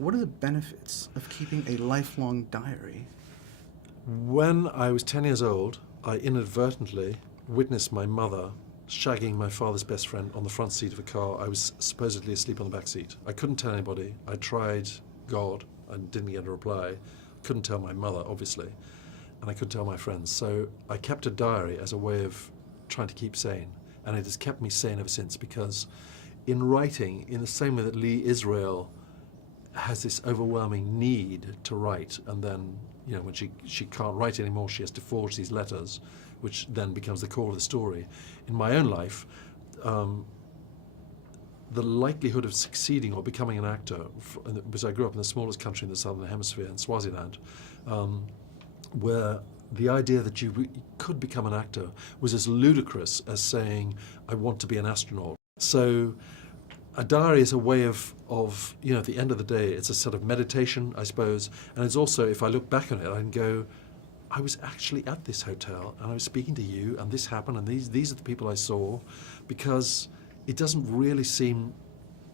What are the benefits of keeping a lifelong diary? When I was 10 years old, I inadvertently witnessed my mother shagging my father's best friend on the front seat of a car. I was supposedly asleep on the back seat. I couldn't tell anybody. I tried God and didn't get a reply. Couldn't tell my mother, obviously, and I couldn't tell my friends. So I kept a diary as a way of trying to keep sane, and it has kept me sane ever since, because in writing, in the same way that Lee Israel has this overwhelming need to write, and then, you know, when she can't write anymore, she has to forge these letters, which then becomes the core of the story. In my own life, the likelihood of succeeding or becoming an actor, because I grew up in the smallest country in the southern hemisphere, in Swaziland, where the idea that you could become an actor was as ludicrous as saying, I want to be an astronaut. So a diary is a way of, you know, at the end of the day, it's a sort of meditation, I suppose, and it's also, if I look back on it, I can go, I was actually at this hotel, and I was speaking to you, and this happened, and these are the people I saw, because it doesn't really seem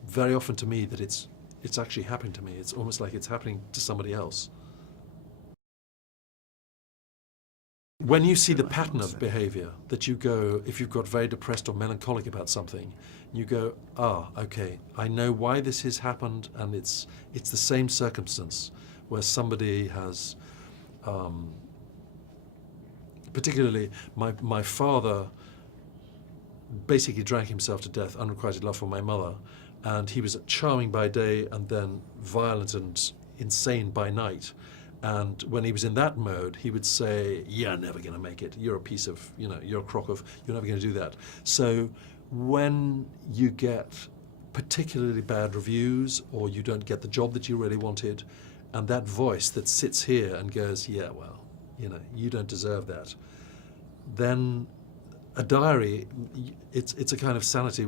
very often to me that it's actually happening to me. It's almost like it's happening to somebody else. When you see the pattern of behavior, that you go, if you've got very depressed or melancholic about something, you go, okay, I know why this has happened, and it's the same circumstance where somebody has, particularly my father basically drank himself to death, unrequited love for my mother, and he was charming by day and then violent and insane by night. And when he was in that mode, he would say, you're never going to make it. You're a piece of, you know, you're a crock of, you're never going to do that. So when you get particularly bad reviews, or you don't get the job that you really wanted, and that voice that sits here and goes, yeah, well, you know, you don't deserve that, then a diary, it's a kind of sanity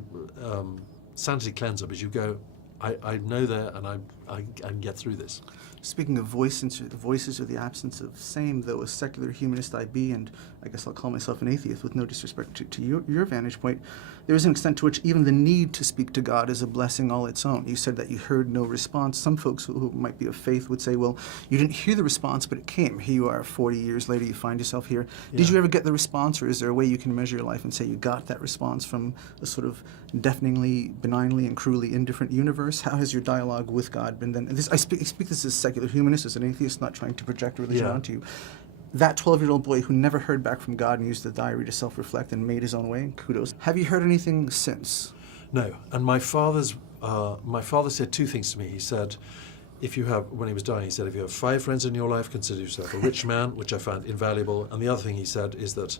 cleanser, because you go, I know that, and I can get through this. Speaking of voices or the absence of same, though a secular humanist I be, and I guess I'll call myself an atheist with no disrespect to your vantage point, there is an extent to which even the need to speak to God is a blessing all its own. You said that you heard no response. Some folks who might be of faith would say, well, you didn't hear the response, but it came. Here you are 40 years later, you find yourself here. Yeah. Did you ever get the response, or is there a way you can measure your life and say you got that response from a sort of deafeningly, benignly, and cruelly indifferent universe? How has your dialogue with God been then? I speak this as a secular humanist, as an atheist, not trying to project religion onto you. That 12-year-old boy who never heard back from God and used the diary to self-reflect and made his own way, kudos. Have you heard anything since? No, and my father said two things to me. He said, when he was dying, he said, if you have 5 friends in your life, consider yourself a rich man, which I found invaluable. And the other thing he said is that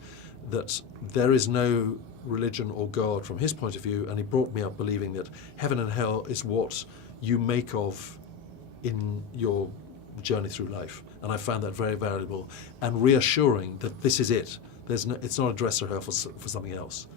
there is no religion or God from his point of view, and he brought me up believing that heaven and hell is what you make of in your journey through life. And I found that very valuable and reassuring that this is it. It's not a dress rehearsal for something else.